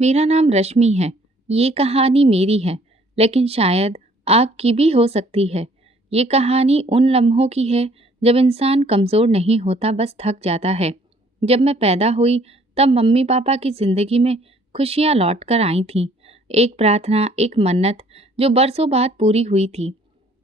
मेरा नाम रश्मि है। ये कहानी मेरी है, लेकिन शायद आपकी भी हो सकती है। ये कहानी उन लम्हों की है जब इंसान कमज़ोर नहीं होता, बस थक जाता है। जब मैं पैदा हुई तब मम्मी पापा की ज़िंदगी में खुशियाँ लौट कर आई थीं। एक प्रार्थना, एक मन्नत जो बरसों बाद पूरी हुई थी।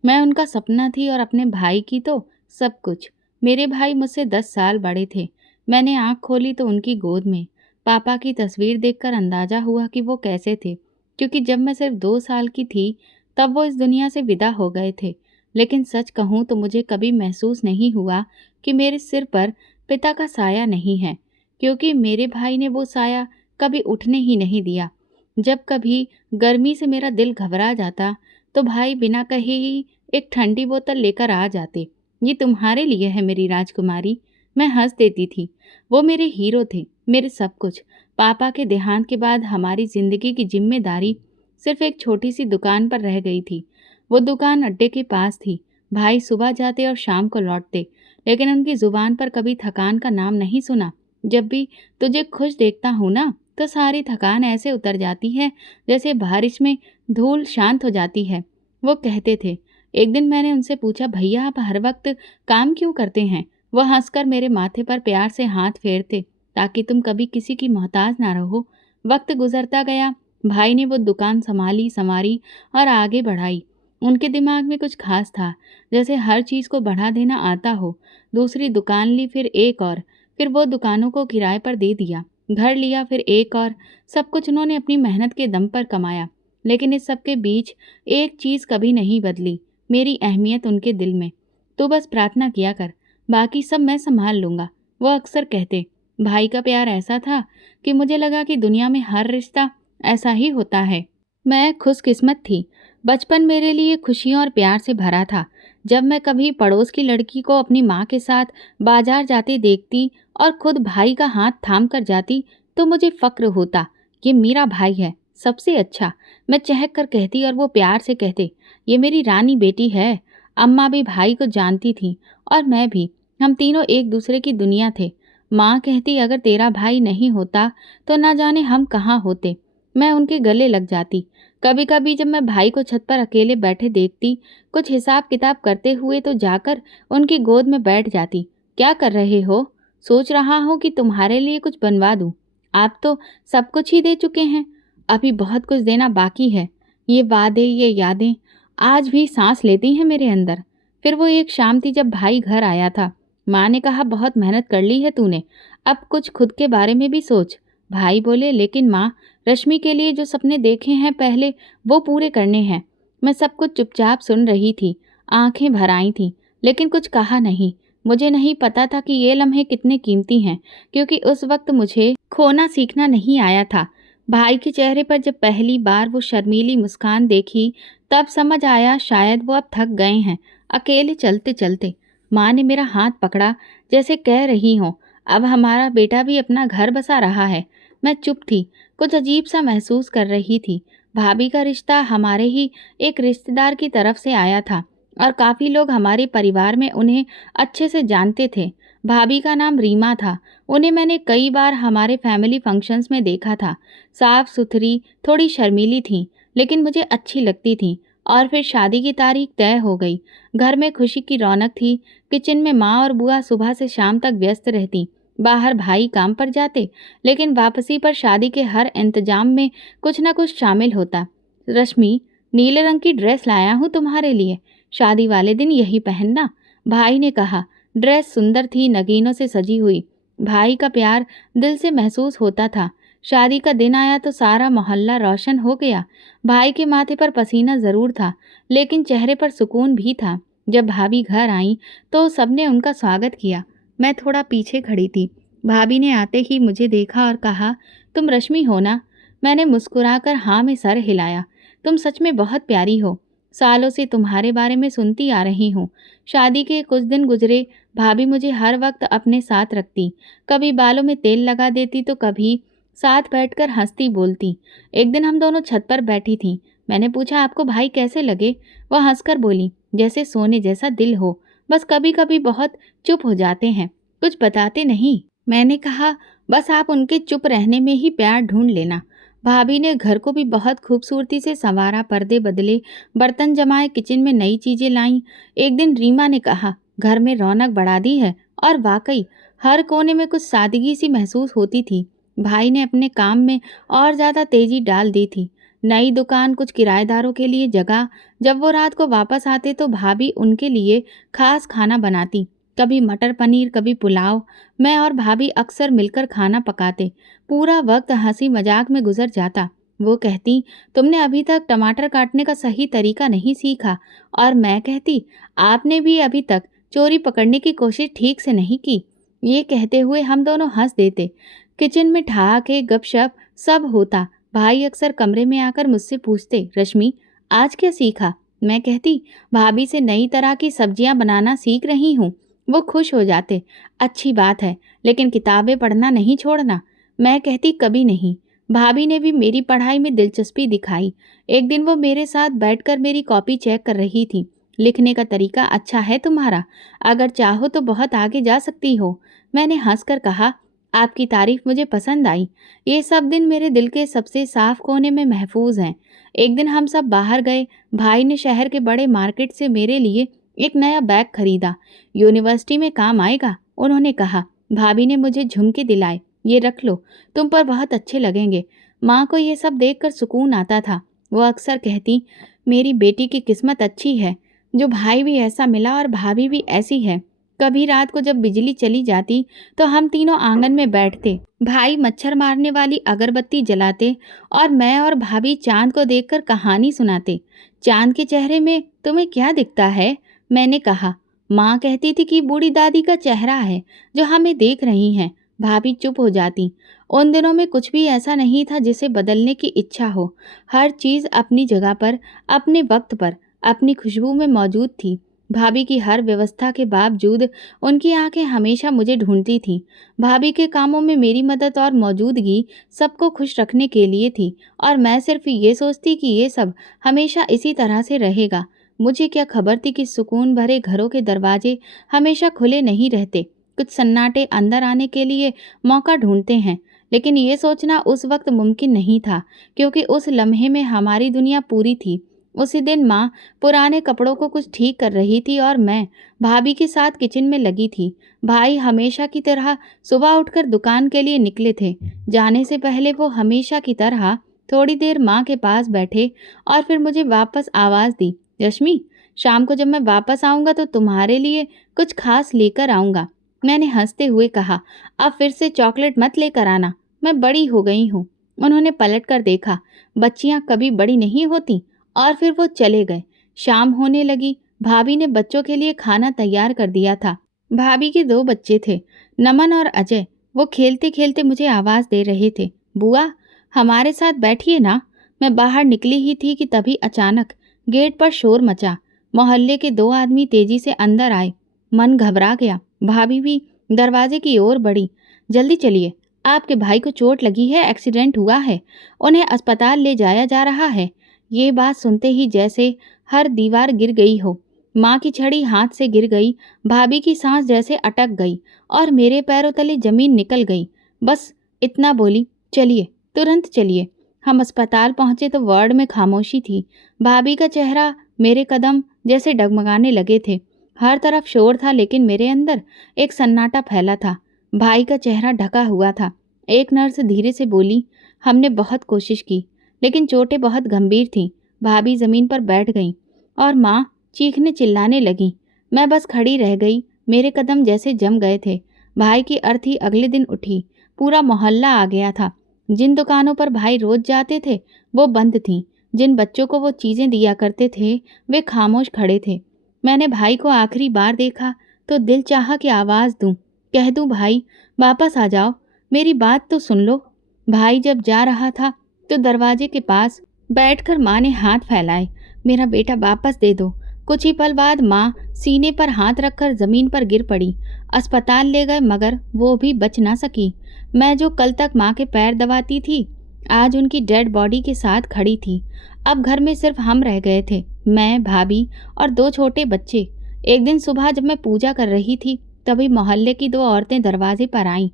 मैं उनका सपना थी और अपने भाई की तो सब कुछ। मेरे भाई मुझसे 10 साल बड़े थे। मैंने आँख खोली तो उनकी गोद में पापा की तस्वीर देखकर अंदाजा हुआ कि वो कैसे थे, क्योंकि जब मैं सिर्फ 2 साल की थी तब वो इस दुनिया से विदा हो गए थे। लेकिन सच कहूँ तो मुझे कभी महसूस नहीं हुआ कि मेरे सिर पर पिता का साया नहीं है, क्योंकि मेरे भाई ने वो साया कभी उठने ही नहीं दिया। जब कभी गर्मी से मेरा दिल घबरा जाता तो भाई बिना कहे ही एक ठंडी बोतल लेकर आ जाते। ये तुम्हारे लिए है मेरी राजकुमारी। मैं हंस देती थी। वो मेरे हीरो थे, मेरे सब कुछ। पापा के देहांत के बाद हमारी जिंदगी की जिम्मेदारी सिर्फ एक छोटी सी दुकान पर रह गई थी। वो दुकान अड्डे के पास थी। भाई सुबह जाते और शाम को लौटते, लेकिन उनकी जुबान पर कभी थकान का नाम नहीं सुना। जब भी तुझे खुश देखता हूँ ना, तो सारी थकान ऐसे उतर जाती है जैसे बारिश में धूल शांत हो जाती है। वो कहते थे। एक दिन मैंने उनसे पूछा, भैया आप हर वक्त काम क्यों करते हैं? वह हंसकर मेरे माथे पर प्यार से हाथ फेरते, ताकि तुम कभी किसी की मोहताज ना रहो। वक्त गुजरता गया। भाई ने वो दुकान संभाली संवारी और आगे बढ़ाई। उनके दिमाग में कुछ खास था, जैसे हर चीज को बढ़ा देना आता हो। दूसरी दुकान ली, फिर एक और, फिर वो दुकानों को किराए पर दे दिया। घर लिया, फिर एक और। सब कुछ उन्होंने अपनी मेहनत के दम पर कमाया। लेकिन इस सब के बीच एक चीज कभी नहीं बदली, मेरी अहमियत उनके दिल में। तो बस प्रार्थना किया कर, बाकी सब मैं संभाल लूंगा। वो अक्सर कहते। भाई का प्यार ऐसा था कि मुझे लगा कि दुनिया में हर रिश्ता ऐसा ही होता है। मैं खुशकिस्मत थी। बचपन मेरे लिए खुशियों और प्यार से भरा था। जब मैं कभी पड़ोस की लड़की को अपनी माँ के साथ बाजार जाते देखती और खुद भाई का हाथ थाम कर जाती, तो मुझे फक्र होता। ये मेरा भाई है, सबसे अच्छा। मैं चहक कर कहती और वो प्यार से कहते, ये मेरी रानी बेटी है। अम्मा भी भाई को जानती थी और मैं भी। हम तीनों एक दूसरे की दुनिया थे। माँ कहती, अगर तेरा भाई नहीं होता तो ना जाने हम कहाँ होते। मैं उनके गले लग जाती। कभी कभी जब मैं भाई को छत पर अकेले बैठे देखती, कुछ हिसाब किताब करते हुए, तो जाकर उनकी गोद में बैठ जाती। क्या कर रहे हो? सोच रहा हूँ कि तुम्हारे लिए कुछ बनवा दूँ। आप तो सब कुछ ही दे चुके हैं, अभी बहुत कुछ देना बाकी है। ये वादे, ये यादें आज भी सांस लेती हैं मेरे अंदर। फिर वो एक शाम थी जब भाई घर आया था। माँ ने कहा, बहुत मेहनत कर ली है तूने, अब कुछ खुद के बारे में भी सोच। भाई बोले, लेकिन माँ, रश्मि के लिए जो सपने देखे हैं पहले, वो पूरे करने हैं। मैं सब कुछ चुपचाप सुन रही थी, आंखें भर आई थीं, लेकिन कुछ कहा नहीं। मुझे नहीं पता था कि ये लम्हे कितने कीमती हैं, क्योंकि उस वक्त मुझे खोना सीखना नहीं आया था। भाई के चेहरे पर जब पहली बार वो शर्मीली मुस्कान देखी, तब समझ आया शायद वो अब थक गए हैं अकेले चलते चलते। माँ ने मेरा हाथ पकड़ा, जैसे कह रही हो, अब हमारा बेटा भी अपना घर बसा रहा है। मैं चुप थी, कुछ अजीब सा महसूस कर रही थी। भाभी का रिश्ता हमारे ही एक रिश्तेदार की तरफ से आया था और काफ़ी लोग हमारे परिवार में उन्हें अच्छे से जानते थे। भाभी का नाम रीमा था। उन्हें मैंने कई बार हमारे फैमिली फंक्शंस में देखा था। साफ सुथरी, थोड़ी शर्मीली थी, लेकिन मुझे अच्छी लगती थी। और फिर शादी की तारीख तय हो गई। घर में खुशी की रौनक थी। किचन में माँ और बुआ सुबह से शाम तक व्यस्त रहती। बाहर भाई काम पर जाते, लेकिन वापसी पर शादी के हर इंतजाम में कुछ न कुछ शामिल होता। रश्मि, नीले रंग की ड्रेस लाया हूँ तुम्हारे लिए, शादी वाले दिन यही पहनना। भाई ने कहा। ड्रेस सुंदर थी, नगीनों से सजी हुई। भाई का प्यार दिल से महसूस होता था। शादी का दिन आया तो सारा मोहल्ला रोशन हो गया। भाई के माथे पर पसीना जरूर था, लेकिन चेहरे पर सुकून भी था। जब भाभी घर आई तो सबने उनका स्वागत किया। मैं थोड़ा पीछे खड़ी थी। भाभी ने आते ही मुझे देखा और कहा, तुम रश्मि हो ना? मैंने मुस्कुराकर हाँ में सर हिलाया। तुम सच में बहुत प्यारी हो। सालों से तुम्हारे बारे में सुनती आ रही हूँ। शादी के कुछ दिन गुजरे। भाभी मुझे हर वक्त अपने साथ रखती। कभी बालों में तेल लगा देती तो कभी साथ बैठकर हंसती बोलती। एक दिन हम दोनों छत पर बैठी थीं। मैंने पूछा, आपको भाई कैसे लगे? वह हंसकर बोली, जैसे सोने जैसा दिल हो, बस कभी कभी बहुत चुप हो जाते हैं, कुछ बताते नहीं। मैंने कहा, बस आप उनके चुप रहने में ही प्यार ढूंढ लेना। भाभी ने घर को भी बहुत खूबसूरती से संवारा, पर्दे बदले, बर्तन जमाए, किचन में नई चीजें लाईं। एक दिन रीमा ने कहा, घर में रौनक बढ़ा दी है। और वाकई हर कोने में कुछ सादगी सी महसूस होती थी। भाई ने अपने काम में और ज्यादा तेजी डाल दी थी। नई दुकान, कुछ किराएदारों के लिए जगह। जब वो रात को वापस आते तो भाभी उनके लिए खास खाना बनाती, कभी मटर पनीर, कभी पुलाव। मैं और भाभी अक्सर मिलकर खाना पकाते। पूरा वक्त हंसी मजाक में गुजर जाता। वो कहती, तुमने अभी तक टमाटर काटने का सही तरीका नहीं सीखा। और मैं कहती, आपने भी अभी तक चोरी पकड़ने की कोशिश ठीक से नहीं की। ये कहते हुए हम दोनों हंस देते। किचन में ठहाके, गपशप सब होता। भाई अक्सर कमरे में आकर मुझसे पूछते, रश्मि आज क्या सीखा? मैं कहती, भाभी से नई तरह की सब्जियां बनाना सीख रही हूँ। वो खुश हो जाते, अच्छी बात है, लेकिन किताबें पढ़ना नहीं छोड़ना। मैं कहती, कभी नहीं। भाभी ने भी मेरी पढ़ाई में दिलचस्पी दिखाई। एक दिन वो मेरे साथ बैठकर मेरी कॉपी चेक कर रही थी। लिखने का तरीका अच्छा है तुम्हारा, अगर चाहो तो बहुत आगे जा सकती हो। मैंने हंसकर कहा, आपकी तारीफ मुझे पसंद आई। ये सब दिन मेरे दिल के सबसे साफ कोने में महफूज हैं। एक दिन हम सब बाहर गए। भाई ने शहर के बड़े मार्केट से मेरे लिए एक नया बैग खरीदा। यूनिवर्सिटी में काम आएगा, उन्होंने कहा। भाभी ने मुझे झुमके दिलाए, ये रख लो, तुम पर बहुत अच्छे लगेंगे। माँ को ये सब देखकर सुकून आता था। वो अक्सर कहती, मेरी बेटी की किस्मत अच्छी है, जो भाई भी ऐसा मिला और भाभी भी ऐसी है। कभी रात को जब बिजली चली जाती तो हम तीनों आंगन में बैठते। भाई मच्छर मारने वाली अगरबत्ती जलाते और मैं और भाभी चांद को देखकर कहानी सुनाते। चांद के चेहरे में तुम्हें क्या दिखता है? मैंने कहा। माँ कहती थी कि बूढ़ी दादी का चेहरा है जो हमें देख रही हैं। भाभी चुप हो जाती। उन दिनों में कुछ भी ऐसा नहीं था जिसे बदलने की इच्छा हो। हर चीज़ अपनी जगह पर, अपने वक्त पर, अपनी खुशबू में मौजूद थी। भाभी की हर व्यवस्था के बावजूद उनकी आंखें हमेशा मुझे ढूंढती थीं। भाभी के कामों में मेरी मदद और मौजूदगी सबको खुश रखने के लिए थी, और मैं सिर्फ ये सोचती कि ये सब हमेशा इसी तरह से रहेगा। मुझे क्या खबर थी कि सुकून भरे घरों के दरवाजे हमेशा खुले नहीं रहते। कुछ सन्नाटे अंदर आने के लिए मौका ढूंढते हैं। लेकिन ये सोचना उस वक्त मुमकिन नहीं था, क्योंकि उस लम्हे में हमारी दुनिया पूरी थी। उसी दिन माँ पुराने कपड़ों को कुछ ठीक कर रही थी और मैं भाभी के साथ किचन में लगी थी। भाई हमेशा की तरह सुबह उठकर दुकान के लिए निकले थे। जाने से पहले वो हमेशा की तरह थोड़ी देर माँ के पास बैठे और फिर मुझे वापस आवाज़ दी, रश्मि शाम को जब मैं वापस आऊँगा तो तुम्हारे लिए कुछ खास लेकर आऊँगा। मैंने हंसते हुए कहा, अब फिर से चॉकलेट मत लेकर आना, मैं बड़ी हो गई हूँ। उन्होंने पलट कर देखा। बच्चियाँ कभी बड़ी नहीं होती। और फिर वो चले गए। शाम होने लगी। भाभी ने बच्चों के लिए खाना तैयार कर दिया था। भाभी के 2 बच्चे थे, नमन और अजय। वो खेलते खेलते मुझे आवाज़ दे रहे थे, बुआ हमारे साथ बैठिए ना। मैं बाहर निकली ही थी कि तभी अचानक गेट पर शोर मचा। मोहल्ले के 2 आदमी तेजी से अंदर आए। मन घबरा गया। भाभी भी दरवाजे की ओर बढ़ी। जल्दी चलिए, आपके भाई को चोट लगी है, एक्सीडेंट हुआ है, उन्हें अस्पताल ले जाया जा रहा है। ये बात सुनते ही जैसे हर दीवार गिर गई हो। माँ की छड़ी हाथ से गिर गई। भाभी की सांस जैसे अटक गई और मेरे पैरों तले जमीन निकल गई। बस इतना बोली, चलिए, तुरंत चलिए। हम अस्पताल पहुंचे तो वार्ड में खामोशी थी। भाभी का चेहरा, मेरे कदम जैसे डगमगाने लगे थे। हर तरफ शोर था, लेकिन मेरे अंदर एक सन्नाटा फैला था। भाई का चेहरा ढका हुआ था। एक नर्स धीरे से बोली, हमने बहुत कोशिश की, लेकिन चोटें बहुत गंभीर थीं। भाभी ज़मीन पर बैठ गईं और माँ चीखने चिल्लाने लगीं। मैं बस खड़ी रह गई। मेरे कदम जैसे जम गए थे। भाई की अर्थी अगले दिन उठी। पूरा मोहल्ला आ गया था। जिन दुकानों पर भाई रोज जाते थे वो बंद थीं। जिन बच्चों को वो चीज़ें दिया करते थे वे खामोश खड़े थे। मैंने भाई को आखिरी बार देखा तो दिल चाहा कि आवाज़ दूं, कह दूं, भाई वापस आ जाओ, मेरी बात तो सुन लो। भाई जब जा रहा था तो दरवाजे के पास बैठकर माँ ने हाथ फैलाए, मेरा बेटा वापस दे दो। कुछ ही पल बाद माँ सीने पर हाथ रखकर जमीन पर गिर पड़ी। अस्पताल ले गए मगर वो भी बच ना सकी। मैं जो कल तक माँ के पैर दबाती थी, आज उनकी डेड बॉडी के साथ खड़ी थी। अब घर में सिर्फ हम रह गए थे, मैं, भाभी और 2 छोटे बच्चे। एक दिन सुबह जब मैं पूजा कर रही थी तभी मोहल्ले की 2 औरतें दरवाजे पर आईं।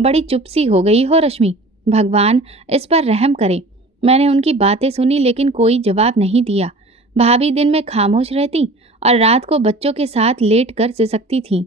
बड़ी चुप सी हो गई हो रश्मि, भगवान इस पर रहम करे। मैंने उनकी बातें सुनी लेकिन कोई जवाब नहीं दिया। भाभी दिन में खामोश रहती और रात को बच्चों के साथ लेट कर सिसकती थीं।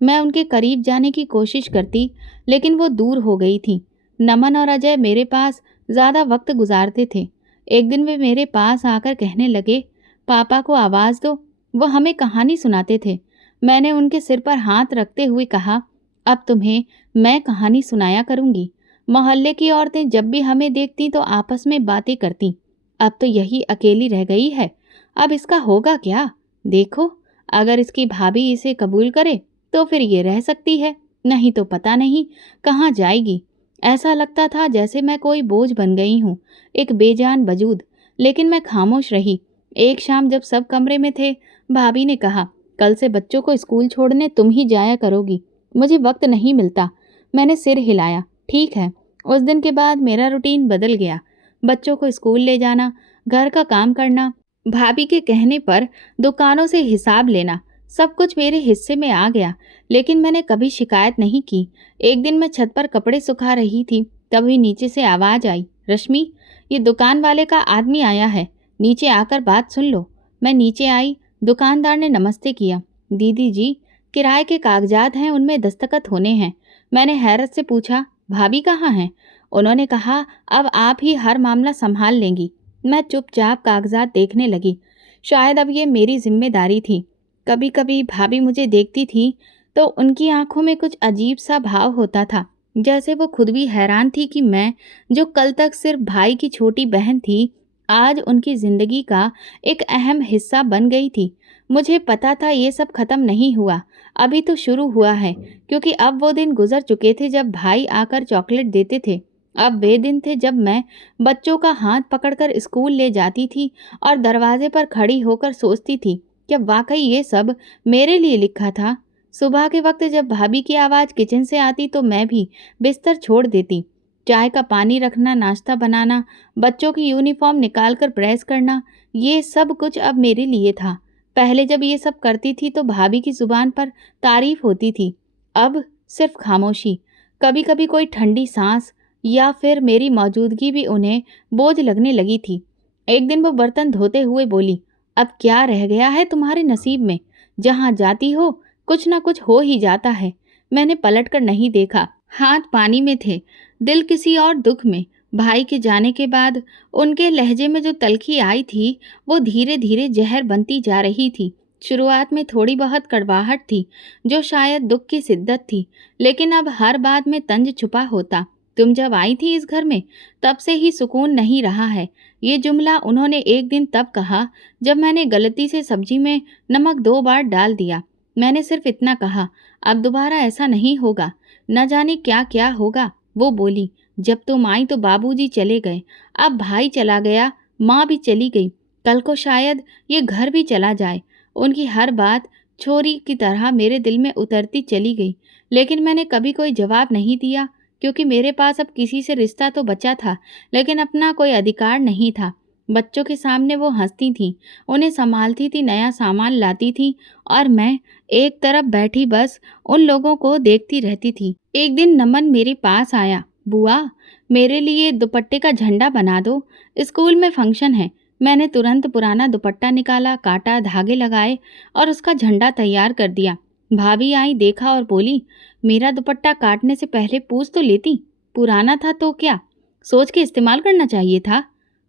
मैं उनके करीब जाने की कोशिश करती लेकिन वो दूर हो गई थीं। नमन और अजय मेरे पास ज़्यादा वक्त गुजारते थे। एक दिन वे मेरे पास आकर कहने लगे, पापा को आवाज़ दो, वो हमें कहानी सुनाते थे। मैंने उनके सिर पर हाथ रखते हुए कहा, अब तुम्हें मैं कहानी सुनाया करूँगी। मोहल्ले की औरतें जब भी हमें देखती तो आपस में बातें करती। अब तो यही अकेली रह गई है। अब इसका होगा क्या? देखो, अगर इसकी भाभी इसे कबूल करे तो फिर ये रह सकती है, नहीं तो पता नहीं कहाँ जाएगी। ऐसा लगता था जैसे मैं कोई बोझ बन गई हूँ, एक बेजान वजूद। लेकिन मैं खामोश रही। एक शाम जब सब कमरे में थे, भाभी ने कहा, कल से बच्चों को स्कूल छोड़ने तुम ही जाया करोगी। मुझे वक्त नहीं मिलता। मैंने सिर हिलाया। ठीक है। उस दिन के बाद मेरा रूटीन बदल गया। बच्चों को स्कूल ले जाना, घर का काम करना, भाभी के कहने पर दुकानों से हिसाब लेना, सब कुछ मेरे हिस्से में आ गया। लेकिन मैंने कभी शिकायत नहीं की। एक दिन मैं छत पर कपड़े सुखा रही थी, तभी नीचे से आवाज़ आई, रश्मि, ये दुकान वाले का आदमी आया है, नीचे आकर बात सुन लो। मैं नीचे आई। दुकानदार ने नमस्ते किया। दीदी जी, किराए के कागजात हैं, उनमें दस्तखत होने हैं। मैंने हैरत से पूछा, भाभी कहाँ हैं? उन्होंने कहा, अब आप ही हर मामला संभाल लेंगी। मैं चुपचाप कागजात देखने लगी। शायद अब ये मेरी जिम्मेदारी थी। कभी कभी भाभी मुझे देखती थी तो उनकी आंखों में कुछ अजीब सा भाव होता था, जैसे वो खुद भी हैरान थी कि मैं, जो कल तक सिर्फ भाई की छोटी बहन थी, आज उनकी जिंदगी का एक अहम हिस्सा बन गई थी। मुझे पता था ये सब खत्म नहीं हुआ, अभी तो शुरू हुआ है, क्योंकि अब वो दिन गुजर चुके थे जब भाई आकर चॉकलेट देते थे। अब वे दिन थे जब मैं बच्चों का हाथ पकड़कर स्कूल ले जाती थी और दरवाजे पर खड़ी होकर सोचती थी, क्या वाकई ये सब मेरे लिए लिखा था? सुबह के वक्त जब भाभी की आवाज़ किचन से आती तो मैं भी बिस्तर छोड़ देती। चाय का पानी रखना, नाश्ता बनाना, बच्चों की यूनिफॉर्म निकालकर प्रेस करना, ये सब कुछ अब मेरे लिए था। पहले जब ये सब करती थी तो भाभी की जुबान पर तारीफ होती थी, अब सिर्फ खामोशी। कभी कभी कोई ठंडी सांस या फिर मेरी मौजूदगी भी उन्हें बोझ लगने लगी थी। एक दिन वो बर्तन धोते हुए बोली, अब क्या रह गया है तुम्हारे नसीब में? जहाँ जाती हो कुछ ना कुछ हो ही जाता है। मैंने पलटकर नहीं देखा। हाथ पानी में थे, दिल किसी और दुख में। भाई के जाने के बाद उनके लहजे में जो तलखी आई थी, वो धीरे धीरे जहर बनती जा रही थी। शुरुआत में थोड़ी बहुत कड़वाहट थी, जो शायद दुख की शिद्दत थी, लेकिन अब हर बात में तंज छुपा होता। तुम जब आई थी इस घर में, तब से ही सुकून नहीं रहा है। ये जुमला उन्होंने एक दिन तब कहा जब मैंने गलती से सब्जी में नमक 2 बार डाल दिया। मैंने सिर्फ इतना कहा, अब दोबारा ऐसा नहीं होगा। न जाने क्या क्या होगा। वो बोली, जब तुम आई तो बाबूजी चले गए, अब भाई चला गया, माँ भी चली गई, कल को शायद ये घर भी चला जाए। उनकी हर बात छोरी की तरह मेरे दिल में उतरती चली गई, लेकिन मैंने कभी कोई जवाब नहीं दिया, क्योंकि मेरे पास अब किसी से रिश्ता तो बचा था, लेकिन अपना कोई अधिकार नहीं था। बच्चों के सामने वो हंसती थीं, उन्हें संभालती थी, नया सामान लाती थी, और मैं एक तरफ बैठी बस उन लोगों को देखती रहती थी। एक दिन नमन मेरे पास आया, बुआ, मेरे लिए दुपट्टे का झंडा बना दो, स्कूल में फंक्शन है। मैंने तुरंत पुराना दुपट्टा निकाला, काटा, धागे लगाए और उसका झंडा तैयार कर दिया। भाभी आई, देखा और बोली, मेरा दुपट्टा काटने से पहले पूछ तो लेती, पुराना था तो क्या, सोच के इस्तेमाल करना चाहिए था।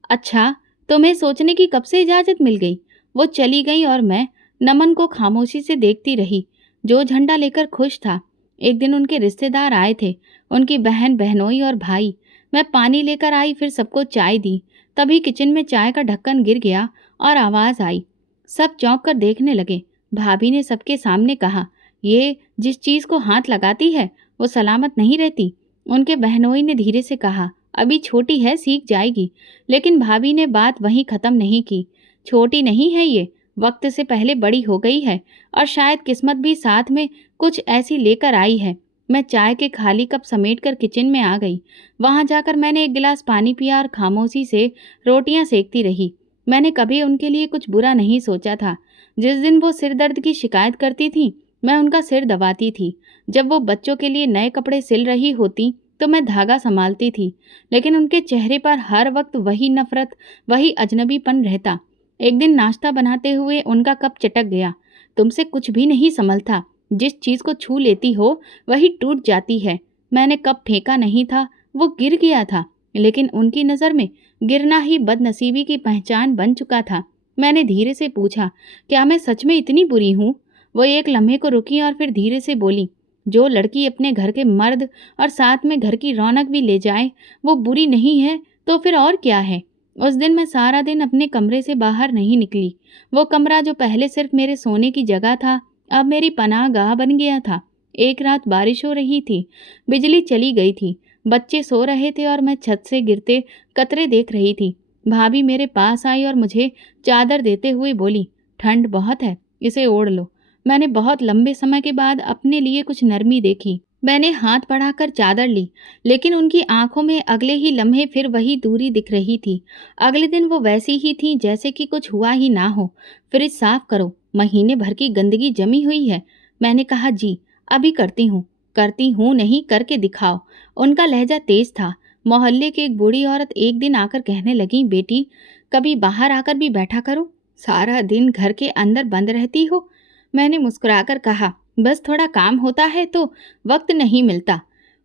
अच्छा, तुम्हें सोचने की कब से इजाज़त मिल गई? वो चली गई और मैं नमन को खामोशी से देखती रही, जो झंडा लेकर खुश था। एक दिन उनके रिश्तेदार आए थे, उनकी बहन, बहनोई और भाई। मैं पानी लेकर आई, फिर सबको चाय दी। तभी किचन में चाय का ढक्कन गिर गया और आवाज़ आई। सब चौंक कर देखने लगे। भाभी ने सबके सामने कहा, ये जिस चीज़ को हाथ लगाती है वो सलामत नहीं रहती। उनके बहनोई ने धीरे से कहा, अभी छोटी है, सीख जाएगी। लेकिन भाभी ने बात वहीं ख़त्म नहीं की। छोटी नहीं है ये, वक्त से पहले बड़ी हो गई है, और शायद किस्मत भी साथ में कुछ ऐसी लेकर आई है। मैं चाय के खाली कप समेटकर किचन में आ गई। वहां जाकर मैंने एक गिलास पानी पिया और खामोशी से रोटियां सेकती रही। मैंने कभी उनके लिए कुछ बुरा नहीं सोचा था। जिस दिन वो सिर दर्द की शिकायत करती थी, मैं उनका सिर दबाती थी। जब वो बच्चों के लिए नए कपड़े सिल रही होती तो मैं धागा संभालती थी, लेकिन उनके चेहरे पर हर वक्त वही नफरत, वही अजनबीपन रहता। एक दिन नाश्ता बनाते हुए उनका कप चटक गया। तुमसे कुछ भी नहीं संभलता, जिस चीज़ को छू लेती हो वही टूट जाती है। मैंने कप फेंका नहीं था, वो गिर गया था, लेकिन उनकी नज़र में गिरना ही बदनसीबी की पहचान बन चुका था। मैंने धीरे से पूछा, क्या मैं सच में इतनी बुरी हूँ? वो एक लम्हे को रुकी और फिर धीरे से बोली, जो लड़की अपने घर के मर्द और साथ में घर की रौनक भी ले जाए, वो बुरी नहीं है तो फिर और क्या है? उस दिन मैं सारा दिन अपने कमरे से बाहर नहीं निकली। वो कमरा जो पहले सिर्फ मेरे सोने की जगह था, अब मेरी पनाहगाह बन गया था। एक रात बारिश हो रही थी, बिजली चली गई थी, बच्चे सो रहे थे और मैं छत से गिरते कतरे देख रही थी। भाभी मेरे पास आई और मुझे चादर देते हुए बोली, ठंड बहुत है, इसे ओढ़ लो। मैंने बहुत लंबे समय के बाद अपने लिए कुछ नरमी देखी। मैंने हाथ बढ़ाकर चादर ली, लेकिन उनकी आंखों में अगले ही लम्हे फिर वही दूरी दिख रही थी। अगले दिन वो वैसी ही थी जैसे कि कुछ हुआ ही ना हो। फ्रिज साफ करो, महीने भर की गंदगी जमी हुई है। मैंने कहा, जी अभी करती हूँ नहीं, करके दिखाओ। उनका लहजा तेज था। मोहल्ले की एक बूढ़ी औरत एक दिन आकर कहने लगी, बेटी कभी बाहर आकर भी बैठा करो, सारा दिन घर के अंदर बंद रहती हो। मैंने मुस्कुराकर कहा, बस थोड़ा काम होता है तो वक्त नहीं मिलता।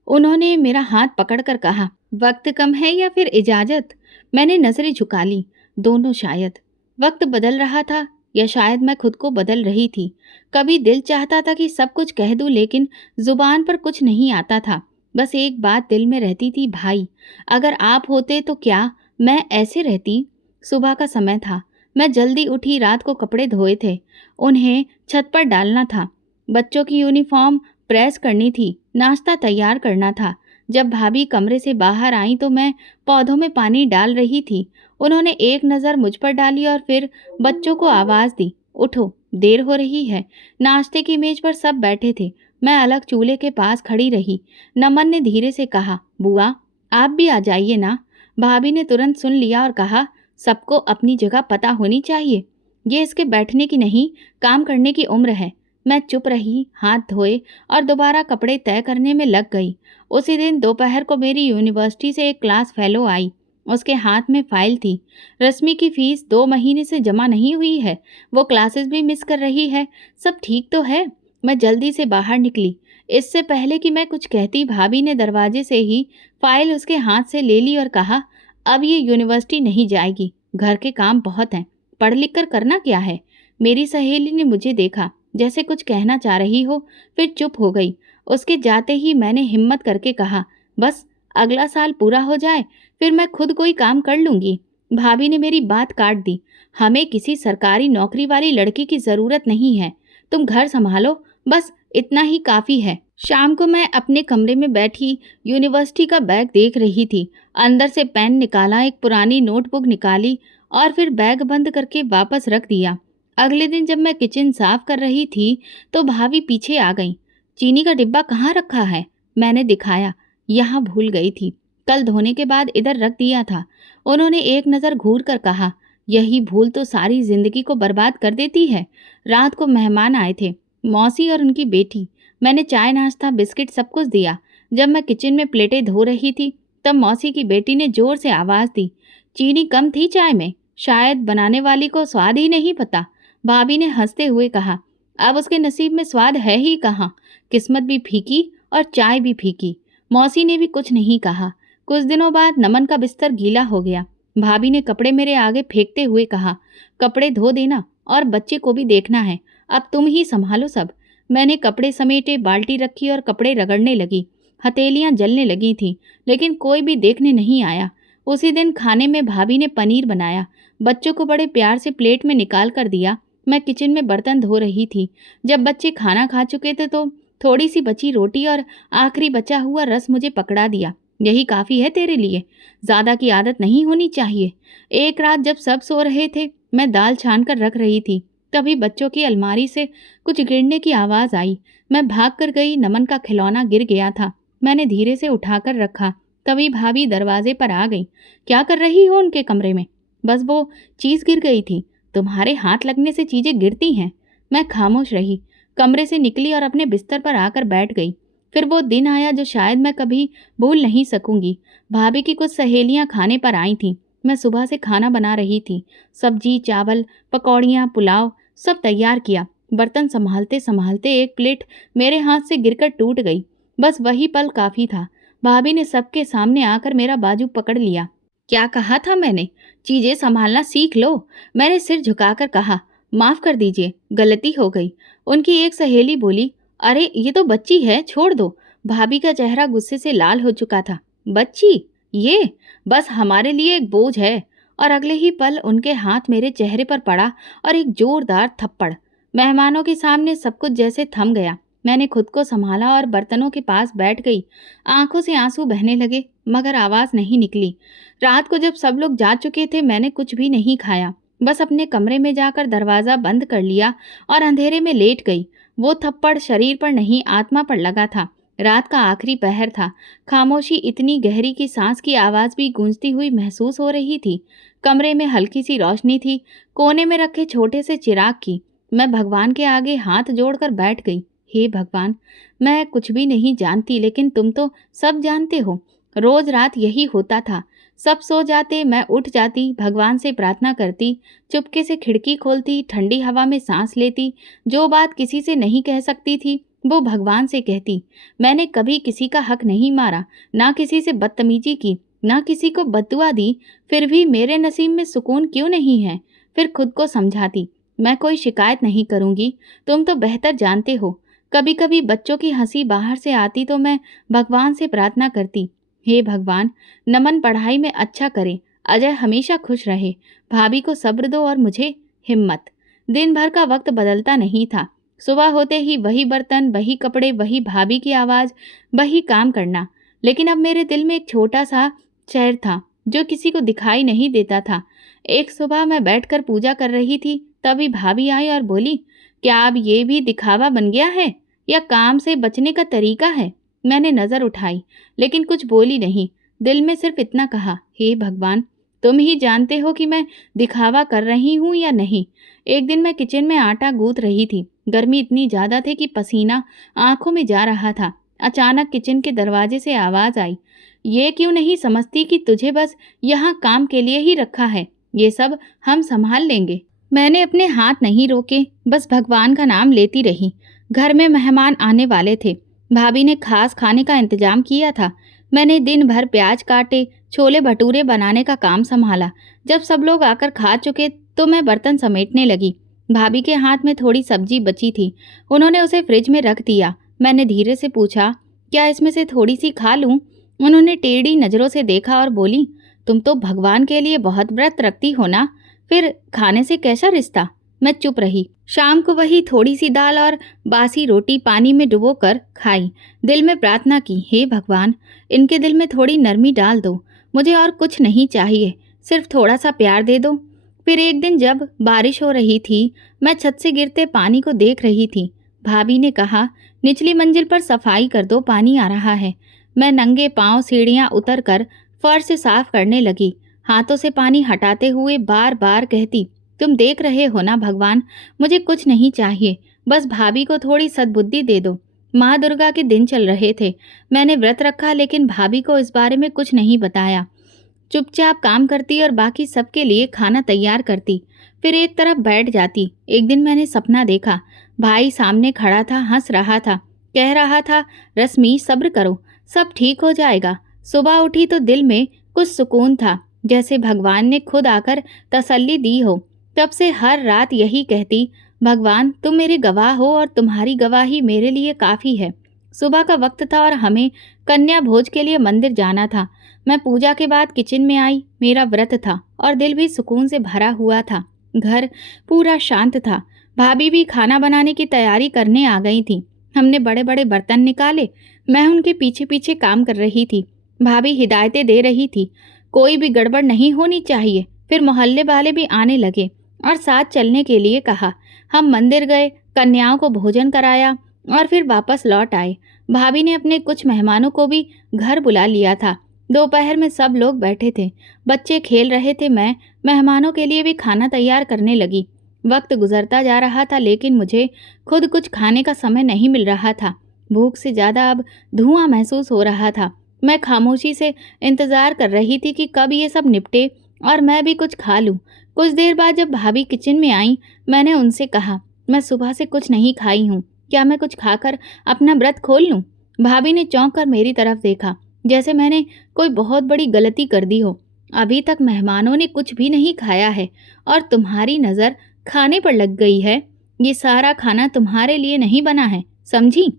उन्होंने मेरा हाथ पकड़कर कहा, वक्त कम है या फिर इजाजत? मैंने नजरें झुका ली। दोनों शायद। वक्त बदल रहा था या शायद मैं खुद को बदल रही थी। कभी दिल चाहता था कि सब कुछ कह दूं, लेकिन जुबान पर कुछ नहीं आता था। बस एक बात दिल में रहती थी, भाई अगर आप होते तो क्या मैं ऐसे रहती? सुबह का समय था। मैं जल्दी उठी, रात को कपड़े धोए थे, उन्हें छत पर डालना था। बच्चों की यूनिफॉर्म प्रेस करनी थी, नाश्ता तैयार करना था। जब भाभी कमरे से बाहर आई तो मैं पौधों में पानी डाल रही थी। उन्होंने एक नज़र मुझ पर डाली और फिर बच्चों को आवाज़ दी, उठो देर हो रही है। नाश्ते की मेज पर सब बैठे थे, मैं अलग चूल्हे के पास खड़ी रही। नमन ने धीरे से कहा, बुआ आप भी आ जाइए ना। भाभी ने तुरंत सुन लिया और कहा, सबको अपनी जगह पता होनी चाहिए, ये इसके बैठने की नहीं काम करने की उम्र है। मैं चुप रही, हाथ धोए और दोबारा कपड़े तय करने में लग गई। उसी दिन दोपहर को मेरी यूनिवर्सिटी से एक क्लास फेलो आई। उसके हाथ में फाइल थी। रश्मि की फीस 2 महीने से जमा नहीं हुई है, वो क्लासेस भी मिस कर रही है। सब ठीक तो है? मैं जल्दी से बाहर निकली। इससे पहले कि मैं कुछ कहती, भाभी ने दरवाजे से ही फाइल उसके हाथ से ले ली और कहा, अब ये यूनिवर्सिटी नहीं जाएगी, घर के काम बहुत हैं, पढ़ लिख कर करना क्या है? मेरी सहेली ने मुझे देखा, जैसे कुछ कहना चाह रही हो, फिर चुप हो गई। उसके जाते ही मैंने हिम्मत करके कहा, बस अगला साल पूरा हो जाए, फिर मैं खुद कोई काम कर लूँगी। भाभी ने मेरी बात काट दी, हमें किसी सरकारी नौकरी वाली लड़की की ज़रूरत नहीं है, तुम घर संभालो, बस इतना ही काफ़ी है। शाम को मैं अपने कमरे में बैठी यूनिवर्सिटी का बैग देख रही थी। अंदर से पेन निकाला, एक पुरानी नोटबुक निकाली और फिर बैग बंद करके वापस रख दिया। अगले दिन जब मैं किचन साफ कर रही थी तो भाभी पीछे आ गई। चीनी का डिब्बा कहाँ रखा है? मैंने दिखाया, यहाँ भूल गई थी, कल धोने के बाद इधर रख दिया था। उन्होंने एक नज़र घूर कर कहा, यही भूल तो सारी जिंदगी को बर्बाद कर देती है। रात को मेहमान आए थे, मौसी और उनकी बेटी। मैंने चाय नाश्ता बिस्किट सब कुछ दिया। जब मैं किचन में प्लेटें धो रही थी तब मौसी की बेटी ने जोर से आवाज़ दी, चीनी कम थी चाय में, शायद बनाने वाली को स्वाद ही नहीं पता। भाभी ने हंसते हुए कहा, अब उसके नसीब में स्वाद है ही कहाँ, किस्मत भी फीकी और चाय भी फीकी। मौसी ने भी कुछ नहीं कहा। कुछ दिनों बाद नमन का बिस्तर गीला हो गया। भाभी ने कपड़े मेरे आगे फेंकते हुए कहा, कपड़े धो देना और बच्चे को भी देखना है, अब तुम ही संभालो सब। मैंने कपड़े समेटे, बाल्टी रखी और कपड़े रगड़ने लगी। हथेलियां जलने लगी थीं, लेकिन कोई भी देखने नहीं आया। उसी दिन खाने में भाभी ने पनीर बनाया, बच्चों को बड़े प्यार से प्लेट में निकाल कर दिया। मैं किचन में बर्तन धो रही थी। जब बच्चे खाना खा चुके थे तो थोड़ी सी बची रोटी और आखिरी बचा हुआ रस मुझे पकड़ा दिया, यही काफ़ी है तेरे लिए, ज़्यादा की आदत नहीं होनी चाहिए। एक रात जब सब सो रहे थे, मैं दाल छान कर रख रही थी, तभी बच्चों की अलमारी से कुछ गिरने की आवाज़ आई। मैं भाग कर गई, नमन का खिलौना गिर गया था। मैंने धीरे से उठाकर रखा, तभी भाभी दरवाजे पर आ गई। क्या कर रही हो उनके कमरे में? बस वो चीज़ गिर गई थी, तुम्हारे हाथ लगने से चीज़ें गिरती हैं। मैं खामोश रही, कमरे से निकली और अपने बिस्तर पर आकर बैठ गई। फिर वो दिन आया जो शायद मैं कभी भूल नहीं सकूंगी। भाभी की कुछ सहेलियां खाने पर आई थीं। मैं सुबह से खाना बना रही थी। सब्जी, चावल, पकौड़ियाँ, पुलाव सब तैयार किया। बर्तन संभालते संभालते एक प्लेट मेरे हाथ से गिरकर टूट गई। बस वही पल काफ़ी था। भाभी ने सबके सामने आकर मेरा बाजू पकड़ लिया। क्या कहा था मैंने? चीज़ें संभालना सीख लो। मैंने सिर झुकाकर कहा, माफ़ कर दीजिए, गलती हो गई। उनकी एक सहेली बोली, अरे ये तो बच्ची है, छोड़ दो। भाभी का चेहरा गुस्से से लाल हो चुका था। बच्ची? ये बस हमारे लिए एक बोझ है। और अगले ही पल उनके हाथ मेरे चेहरे पर पड़ा और एक जोरदार थप्पड़। मेहमानों के सामने सब कुछ जैसे थम गया। मैंने खुद को संभाला और बर्तनों के पास बैठ गई। आंखों से आंसू बहने लगे, मगर आवाज़ नहीं निकली। रात को जब सब लोग जा चुके थे, मैंने कुछ भी नहीं खाया। बस अपने कमरे में जाकर दरवाज़ा बंद कर लिया और अंधेरे में लेट गई। वो थप्पड़ शरीर पर नहीं, आत्मा पर लगा था। रात का आखिरी पहर था। खामोशी इतनी गहरी कि सांस की आवाज़ भी गूंजती हुई महसूस हो रही थी। कमरे में हल्की सी रोशनी थी, कोने में रखे छोटे से चिराग की। मैं भगवान के आगे हाथ जोड़कर बैठ गई। हे भगवान, मैं कुछ भी नहीं जानती, लेकिन तुम तो सब जानते हो। रोज रात यही होता था। सब सो जाते, मैं उठ जाती, भगवान से प्रार्थना करती, चुपके से खिड़की खोलती, ठंडी हवा में सांस लेती। जो बात किसी से नहीं कह सकती थी, वो भगवान से कहती। मैंने कभी किसी का हक नहीं मारा, ना किसी से बदतमीजी की, ना किसी को बद्दुआ दी। फिर भी मेरे नसीब में सुकून क्यों नहीं है? फिर खुद को समझाती, मैं कोई शिकायत नहीं करूंगी, तुम तो बेहतर जानते हो। कभी कभी बच्चों की हंसी बाहर से आती तो मैं भगवान से प्रार्थना करती, हे भगवान, नमन पढ़ाई में अच्छा करे, अजय हमेशा खुश रहे, भाभी को सब्र दो और मुझे हिम्मत। दिन भर का वक्त बदलता नहीं था। सुबह होते ही वही बर्तन, वही कपड़े, वही भाभी की आवाज़, वही काम करना। लेकिन अब मेरे दिल में एक छोटा सा शहर था जो किसी को दिखाई नहीं देता था। एक सुबह मैं बैठकर पूजा कर रही थी, तभी भाभी आई और बोली, क्या अब ये भी दिखावा बन गया है या काम से बचने का तरीका है? मैंने नज़र उठाई, लेकिन कुछ बोली नहीं। दिल में सिर्फ इतना कहा, हे भगवान, तुम ही जानते हो कि मैं दिखावा कर रही हूँ या नहीं। एक दिन मैं किचन में आटा गूंथ रही थी। गर्मी इतनी ज़्यादा थी कि पसीना आंखों में जा रहा था। अचानक किचन के दरवाजे से आवाज़ आई, ये क्यों नहीं समझती कि तुझे बस यहाँ काम के लिए ही रखा है, ये सब हम संभाल लेंगे। मैंने अपने हाथ नहीं रोके, बस भगवान का नाम लेती रही। घर में मेहमान आने वाले थे। भाभी ने खास खाने का इंतजाम किया था। मैंने दिन भर प्याज काटे, छोले भटूरे बनाने का काम संभाला। जब सब लोग आकर खा चुके तो मैं बर्तन समेटने लगी। भाभी के हाथ में थोड़ी सब्जी बची थी, उन्होंने उसे फ्रिज में रख दिया। मैंने धीरे से पूछा, क्या इसमें से थोड़ी सी खा लूं? उन्होंने टेढ़ी नज़रों से देखा और बोली, तुम तो भगवान के लिए बहुत व्रत रखती हो ना, फिर खाने से कैसा रिश्ता? मैं चुप रही। शाम को वही थोड़ी सी दाल और बासी रोटी पानी में डुबोकर खाई। दिल में प्रार्थना की, हे भगवान, इनके दिल में थोड़ी नरमी डाल दो। मुझे और कुछ नहीं चाहिए, सिर्फ थोड़ा सा प्यार दे दो। फिर एक दिन जब बारिश हो रही थी, मैं छत से गिरते पानी को देख रही थी। भाभी ने कहा, निचली मंजिल पर सफाई कर दो, पानी आ रहा है। मैं नंगे पांव सीढ़ियां उतरकर फर्श साफ करने लगी, हाथों से पानी हटाते हुए बार बार कहती, तुम देख रहे हो ना भगवान, मुझे कुछ नहीं चाहिए, बस भाभी को थोड़ी सद्बुद्धि दे दो। माँ दुर्गा के दिन चल रहे थे। मैंने व्रत रखा, लेकिन भाभी को इस बारे में कुछ नहीं बताया। चुपचाप काम करती और बाकी सबके लिए खाना तैयार करती, फिर एक तरफ बैठ जाती। एक दिन मैंने सपना देखा। भाई सामने खड़ा था, हंस रहा था, कह रहा था, रश्मि सब्र करो, सब ठीक हो जाएगा। सुबह उठी तो दिल में कुछ सुकून था, जैसे भगवान ने खुद आकर तसल्ली दी हो। तब से हर रात यही कहती, भगवान तुम मेरे गवाह हो और तुम्हारी गवाही मेरे लिए काफ़ी है। सुबह का वक्त था और हमें कन्या भोज के लिए मंदिर जाना था। मैं पूजा के बाद किचन में आई। मेरा व्रत था और दिल भी सुकून से भरा हुआ था। घर पूरा शांत था। भाभी भी खाना बनाने की तैयारी करने आ गई थी। हमने बड़े बड़े बर्तन निकाले। मैं उनके पीछे पीछे काम कर रही थी। भाभी हिदायतें दे रही थी, कोई भी गड़बड़ नहीं होनी चाहिए। फिर मोहल्ले वाले भी आने लगे और साथ चलने के लिए कहा। हम मंदिर गए, कन्याओं को भोजन कराया और फिर वापस लौट आए। भाभी ने अपने कुछ मेहमानों को भी घर बुला लिया था। दोपहर में सब लोग बैठे थे, बच्चे खेल रहे थे। मैं मेहमानों के लिए भी खाना तैयार करने लगी। वक्त गुजरता जा रहा था, लेकिन मुझे खुद कुछ खाने का समय नहीं मिल रहा था। भूख से ज़्यादा अब धुआं महसूस हो रहा था। मैं खामोशी से इंतज़ार कर रही थी कि कब ये सब निपटे और मैं भी कुछ खा लूँ। कुछ देर बाद जब भाभी किचन में आईं, मैंने उनसे कहा, मैं सुबह से कुछ नहीं खाई हूँ, क्या मैं कुछ खाकर अपना व्रत खोल लूँ? भाभी ने चौंक कर मेरी तरफ देखा, जैसे मैंने कोई बहुत बड़ी गलती कर दी हो। अभी तक मेहमानों ने कुछ भी नहीं खाया है और तुम्हारी नज़र खाने पर लग गई है। ये सारा खाना तुम्हारे लिए नहीं बना है, समझी?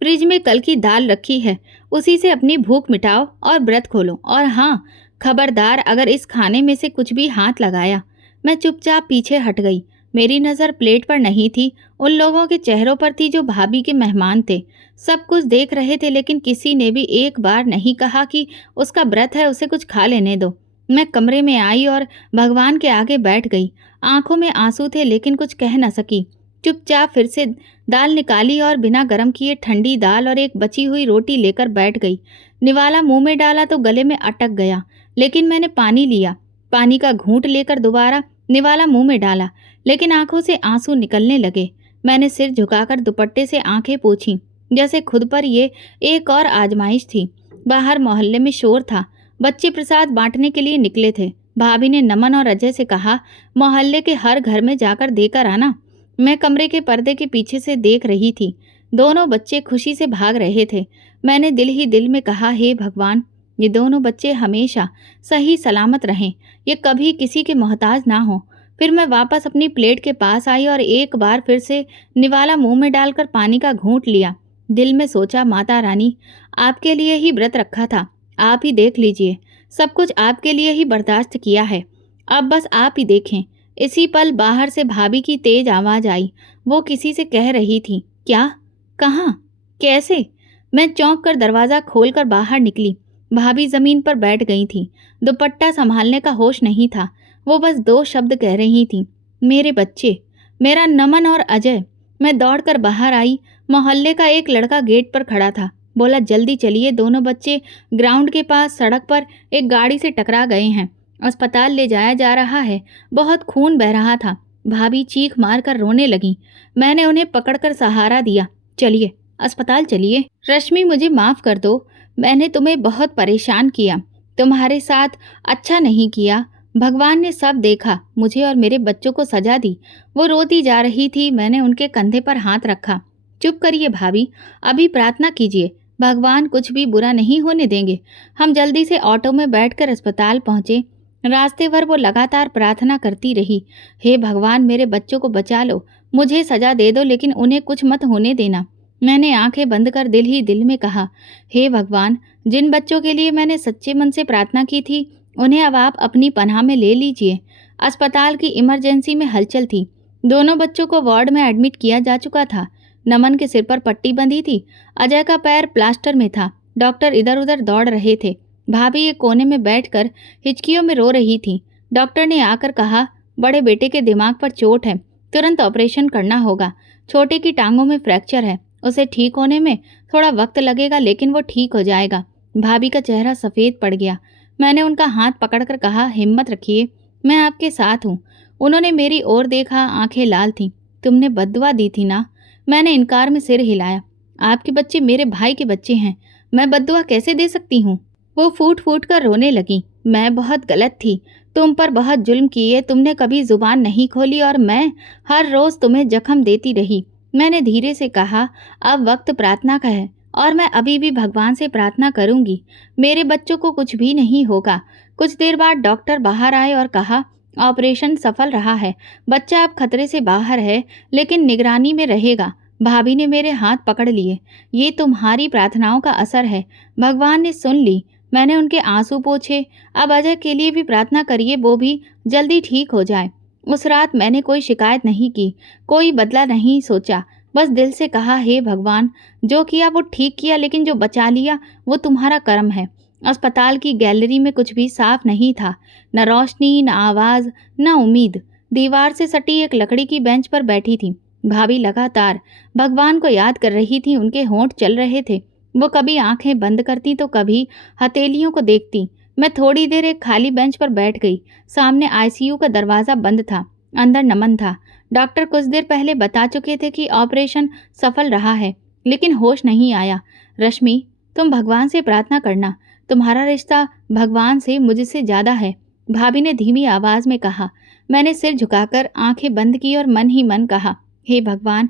फ्रिज में कल की दाल रखी है, उसी से अपनी भूख मिटाओ और व्रत खोलो। और हाँ, खबरदार अगर इस खाने में से कुछ भी हाथ लगाया। मैं चुपचाप पीछे हट गई। मेरी नज़र प्लेट पर नहीं थी, उन लोगों के चेहरों पर थी जो भाभी के मेहमान थे। सब कुछ देख रहे थे लेकिन किसी ने भी एक बार नहीं कहा कि उसका व्रत है, उसे कुछ खा लेने दो। मैं कमरे में आई और भगवान के आगे बैठ गई। आंखों में आंसू थे लेकिन कुछ कह न सकी। चुपचाप फिर से दाल निकाली और बिना गर्म किए ठंडी दाल और एक बची हुई रोटी लेकर बैठ गई। निवाला मुंह में डाला तो गले में अटक गया, लेकिन मैंने पानी लिया। पानी का घूंट लेकर दोबारा निवाला मुंह में डाला, लेकिन आंखों से आंसू निकलने लगे। मैंने सिर झुकाकर दुपट्टे से आंखें पोंछीं, जैसे खुद पर ये एक और आजमाइश थी। बाहर मोहल्ले में शोर था, बच्चे प्रसाद बांटने के लिए निकले थे। भाभी ने नमन और अजय से कहा, मोहल्ले के हर घर में जाकर देकर आना। मैं कमरे के पर्दे के पीछे से देख रही थी। दोनों बच्चे खुशी से भाग रहे थे। मैंने दिल ही दिल में कहा, हे भगवान, ये दोनों बच्चे हमेशा सही सलामत रहें, ये कभी किसी के मोहताज ना हो। फिर मैं वापस अपनी प्लेट के पास आई और एक बार फिर से निवाला मुंह में डालकर पानी का घूंट लिया। दिल में सोचा, माता रानी, आपके लिए ही व्रत रखा था, आप ही देख लीजिए, सब कुछ आपके लिए ही बर्दाश्त किया है, अब बस आप ही देखें। इसी पल बाहर से भाभी की तेज आवाज आई। वो किसी से कह रही थी। क्या? कहाँ? कैसे? मैं चौंक कर दरवाज़ा खोलकर बाहर निकली। भाभी ज़मीन पर बैठ गई थी। दुपट्टा संभालने का होश नहीं था। वो बस 2 शब्द कह रही थीं, मेरे बच्चे, मेरा नमन और अजय। मैं दौड़कर बाहर आई। मोहल्ले का एक लड़का गेट पर खड़ा था। बोला, जल्दी चलिए, दोनों बच्चे ग्राउंड के पास सड़क पर एक गाड़ी से टकरा गए हैं, अस्पताल ले जाया जा रहा है, बहुत खून बह रहा था। भाभी चीख मारकर रोने लगी। मैंने उन्हें पकड़कर सहारा दिया। चलिए, अस्पताल चलिए। रश्मि, मुझे माफ़ कर दो, मैंने तुम्हें बहुत परेशान किया, तुम्हारे साथ अच्छा नहीं किया। भगवान ने सब देखा, मुझे और मेरे बच्चों को सजा दी। वो रोती जा रही थी। मैंने उनके कंधे पर हाथ रखा। चुप करिए भाभी, अभी प्रार्थना कीजिए, भगवान कुछ भी बुरा नहीं होने देंगे। हम जल्दी से ऑटो में बैठकर अस्पताल पहुँचे। रास्ते भर वो लगातार प्रार्थना करती रही, हे भगवान, मेरे बच्चों को बचा लो, मुझे सजा दे दो लेकिन उन्हें कुछ मत होने देना। मैंने आंखें बंद कर दिल ही दिल में कहा, हे भगवान, जिन बच्चों के लिए मैंने सच्चे मन से प्रार्थना की थी, उन्हें अब आप अपनी पनाह में ले लीजिए। अस्पताल की इमरजेंसी में हलचल थी। दोनों बच्चों को वार्ड में एडमिट किया जा चुका था। नमन के सिर पर पट्टी बंधी थी, अजय का पैर प्लास्टर में था। डॉक्टर इधर उधर दौड़ रहे थे। भाभी एक कोने में बैठकर हिचकियों में रो रही थी। डॉक्टर ने आकर कहा, बड़े बेटे के दिमाग पर चोट है, तुरंत ऑपरेशन करना होगा। छोटे की टांगों में फ्रैक्चर है, उसे ठीक होने में थोड़ा वक्त लगेगा लेकिन वो ठीक हो जाएगा। भाभी का चेहरा सफ़ेद पड़ गया। मैंने उनका हाथ पकड़कर कहा, हिम्मत रखिए, मैं आपके साथ हूँ। उन्होंने मेरी ओर देखा, आंखें लाल थीं। तुमने बद्दुआ दी थी ना? मैंने इनकार में सिर हिलाया। आपके बच्चे मेरे भाई के बच्चे हैं, मैं बद्दुआ कैसे दे सकती हूँ? वो फूट फूट कर रोने लगी। मैं बहुत गलत थी, तुम पर बहुत जुल्म किए, तुमने कभी जुबान नहीं खोली और मैं हर रोज़ तुम्हें जख्म देती रही। मैंने धीरे से कहा, अब वक्त प्रार्थना का है और मैं अभी भी भगवान से प्रार्थना करूंगी, मेरे बच्चों को कुछ भी नहीं होगा। कुछ देर बाद डॉक्टर बाहर आए और कहा, ऑपरेशन सफल रहा है, बच्चा अब खतरे से बाहर है लेकिन निगरानी में रहेगा। भाभी ने मेरे हाथ पकड़ लिए। ये तुम्हारी प्रार्थनाओं का असर है, भगवान ने सुन ली। मैंने उनके आंसू पोंछे। अब अजय के लिए भी प्रार्थना करिए, वो भी जल्दी ठीक हो जाए। उस रात मैंने कोई शिकायत नहीं की, कोई बदला नहीं सोचा, बस दिल से कहा, हे भगवान, जो किया वो ठीक किया लेकिन जो बचा लिया वो तुम्हारा कर्म है। अस्पताल की गैलरी में कुछ भी साफ नहीं था, न रोशनी, न आवाज़, न उम्मीद। दीवार से सटी एक लकड़ी की बेंच पर बैठी थी। भाभी लगातार भगवान को याद कर रही थी। उनके होंठ चल रहे थे। वो कभी आंखें बंद करती तो कभी हथेलियों को देखती। मैं थोड़ी देर एक खाली बेंच पर बैठ गई। सामने आईसीयू का दरवाज़ा बंद था, अंदर नमन था। डॉक्टर कुछ देर पहले बता चुके थे कि ऑपरेशन सफल रहा है। लेकिन होश नहीं आया। रश्मि, तुम भगवान से प्रार्थना करना, तुम्हारा रिश्ता भगवान से मुझसे ज़्यादा है, भाभी ने धीमी आवाज़ में कहा। मैंने सिर झुकाकर आंखें बंद की और मन ही मन कहा, हे भगवान,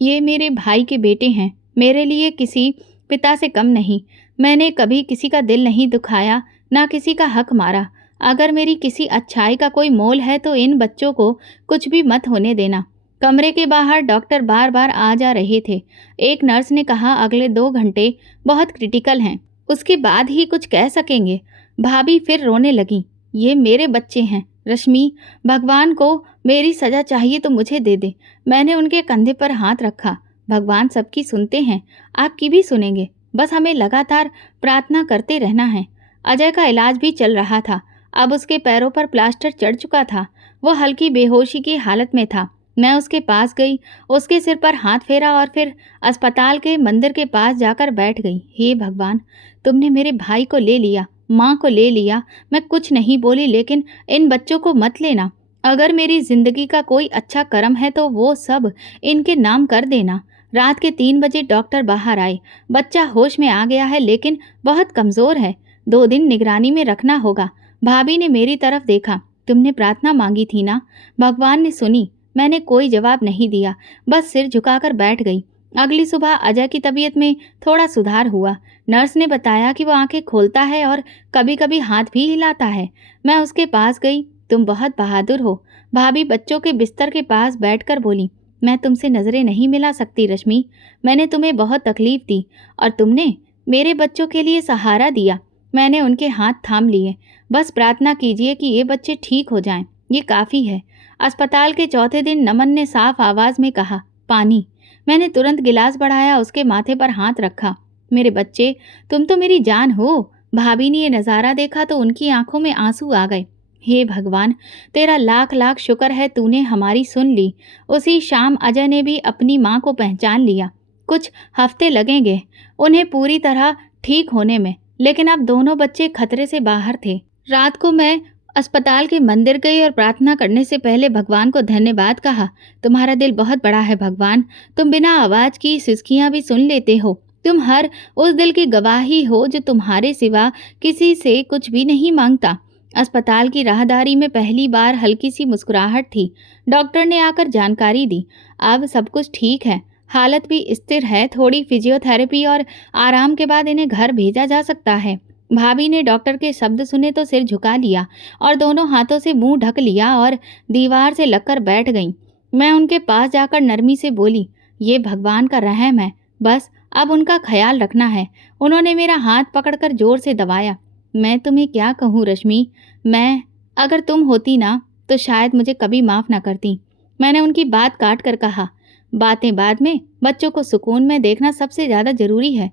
ये मेरे भाई के बेटे हैं, मेरे लिए किसी पिता से कम नहीं। मैंने कभी किसी का दिल नहीं दुखाया, ना किसी का हक मारा। अगर मेरी किसी अच्छाई का कोई मोल है तो इन बच्चों को कुछ भी मत होने देना। कमरे के बाहर डॉक्टर बार बार आ जा रहे थे। एक नर्स ने कहा, अगले 2 घंटे बहुत क्रिटिकल हैं, उसके बाद ही कुछ कह सकेंगे। भाभी फिर रोने लगी। ये मेरे बच्चे हैं रश्मि, भगवान को मेरी सज़ा चाहिए तो मुझे दे दे। मैंने उनके कंधे पर हाथ रखा। भगवान सबकी सुनते हैं, आपकी भी सुनेंगे, बस हमें लगातार प्रार्थना करते रहना है। अजय का इलाज भी चल रहा था। अब उसके पैरों पर प्लास्टर चढ़ चुका था। वो हल्की बेहोशी की हालत में था। मैं उसके पास गई, उसके सिर पर हाथ फेरा और फिर अस्पताल के मंदिर के पास जाकर बैठ गई। हे भगवान, तुमने मेरे भाई को ले लिया, माँ को ले लिया। मैं कुछ नहीं बोली, लेकिन इन बच्चों को मत लेना। अगर मेरी जिंदगी का कोई अच्छा कर्म है तो वो सब इनके नाम कर देना। रात के 3 बजे डॉक्टर बाहर आए। बच्चा होश में आ गया है, लेकिन बहुत कमज़ोर है। 2 दिन निगरानी में रखना होगा। भाभी ने मेरी तरफ देखा। तुमने प्रार्थना मांगी थी ना, भगवान ने सुनी। मैंने कोई जवाब नहीं दिया, बस सिर झुकाकर बैठ गई। अगली सुबह अजय की तबीयत में थोड़ा सुधार हुआ। नर्स ने बताया कि वो आंखें खोलता है और कभी कभी हाथ भी हिलाता है। मैं उसके पास गई। तुम बहुत बहादुर हो, भाभी बच्चों के बिस्तर के पास बैठकर बोली। मैं तुमसे नज़रें नहीं मिला सकती रश्मि, मैंने तुम्हें बहुत तकलीफ दी और तुमने मेरे बच्चों के लिए सहारा दिया। मैंने उनके हाथ थाम लिए। बस प्रार्थना कीजिए कि ये बच्चे ठीक हो जाएं, ये काफ़ी है। अस्पताल के चौथे दिन नमन ने साफ आवाज़ में कहा, पानी। मैंने तुरंत गिलास बढ़ाया, उसके माथे पर हाथ रखा। मेरे बच्चे, तुम तो मेरी जान हो। भाभी ने ये नज़ारा देखा तो उनकी आंखों में आंसू आ गए। हे भगवान, तेरा लाख लाख शुक्र है, तूने हमारी सुन ली। उसी शाम अजय ने भी अपनी माँ को पहचान लिया। कुछ हफ्ते लगेंगे उन्हें पूरी तरह ठीक होने में, लेकिन अब दोनों बच्चे खतरे से बाहर थे। रात को मैं अस्पताल के मंदिर गई और प्रार्थना करने से पहले भगवान को धन्यवाद कहा। तुम्हारा दिल बहुत बड़ा है भगवान, तुम बिना आवाज़ की सिसकियाँ भी सुन लेते हो। तुम हर उस दिल की गवाही हो जो तुम्हारे सिवा किसी से कुछ भी नहीं मांगता। अस्पताल की राहदारी में पहली बार हल्की सी मुस्कुराहट थी। डॉक्टर ने आकर जानकारी दी, अब सब कुछ ठीक है, हालत भी स्थिर है। थोड़ी फिजियोथेरेपी और आराम के बाद इन्हें घर भेजा जा सकता है। भाभी ने डॉक्टर के शब्द सुने तो सिर झुका लिया और दोनों हाथों से मुंह ढक लिया और दीवार से लगकर बैठ गईं। मैं उनके पास जाकर नरमी से बोली, ये भगवान का रहम है, बस अब उनका ख्याल रखना है। उन्होंने मेरा हाथ पकड़कर जोर से दबाया। मैं तुम्हें क्या कहूँ रश्मि, अगर तुम होती ना तो शायद मुझे कभी माफ़ ना करती। मैंने उनकी बात काट कर कहा, बातें बाद में, बच्चों को सुकून में देखना सबसे ज़्यादा ज़रूरी है।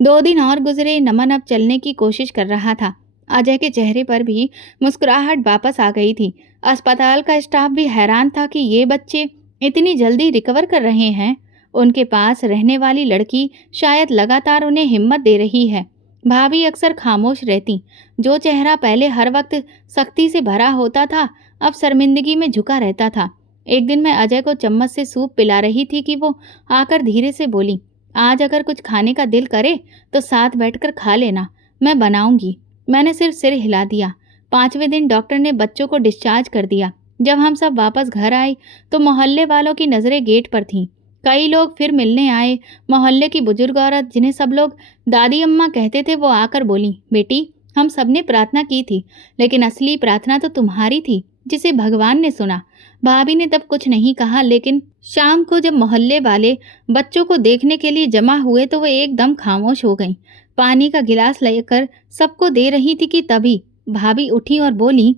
2 दिन और गुजरे। नमन अब चलने की कोशिश कर रहा था। अजय के चेहरे पर भी मुस्कुराहट वापस आ गई थी। अस्पताल का स्टाफ भी हैरान था कि ये बच्चे इतनी जल्दी रिकवर कर रहे हैं। उनके पास रहने वाली लड़की शायद लगातार उन्हें हिम्मत दे रही है। भाभी अक्सर खामोश रहती। जो चेहरा पहले हर वक्त सख्ती से भरा होता था, अब शर्मिंदगी में झुका रहता था। एक दिन मैं अजय को चम्मच से सूप पिला रही थी कि वो आकर धीरे से बोली, आज अगर कुछ खाने का दिल करे तो साथ बैठकर खा लेना, मैं बनाऊंगी। मैंने सिर्फ सिर हिला दिया। 5वें दिन डॉक्टर ने बच्चों को डिस्चार्ज कर दिया। जब हम सब वापस घर आए तो मोहल्ले वालों की नज़रें गेट पर थीं। कई लोग फिर मिलने आए। मोहल्ले की बुजुर्ग औरत, जिन्हें सब लोग दादी अम्मा कहते थे, वो आकर बोली, बेटी, हम सब ने प्रार्थना की थी, लेकिन असली प्रार्थना तो तुम्हारी थी, जिसे भगवान ने सुना। भाभी ने तब कुछ नहीं कहा, लेकिन शाम को जब मोहल्ले वाले बच्चों को देखने के लिए जमा हुए तो वो एकदम खामोश हो गईं। पानी का गिलास लेकर सबको दे रही थी कि तभी भाभी उठी और बोली,